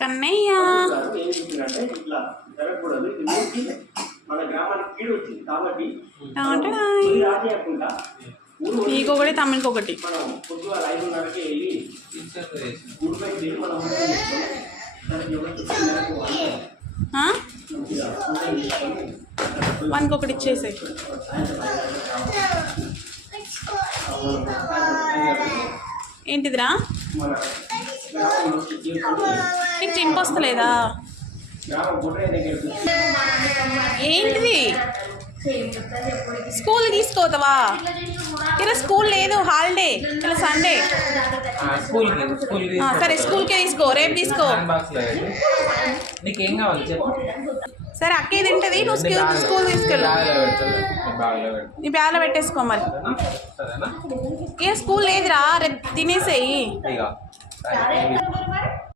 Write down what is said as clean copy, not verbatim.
కన్నయ్య నీకొకటి తమ్మునికొకటి. వానికి ఒకటి ఇచ్చేసాయి. ఏంటిదిరా నీకు చింపొస్తలేదా? ఏంటిది స్కూల్ తీసుకోతావా? ఇలా స్కూల్ లేదు, హాలిడే, ఇలా సండే. సరే స్కూల్కే తీసుకో, రేపు తీసుకో. సరే అక్కే తింటది, నువ్వు స్కూల్ తీసుకెళ్ళు. నీ బ్యాగ్లో పెట్టేసుకో మరి. ఏ స్కూల్ లేదురా, రేపు తినేసేయి.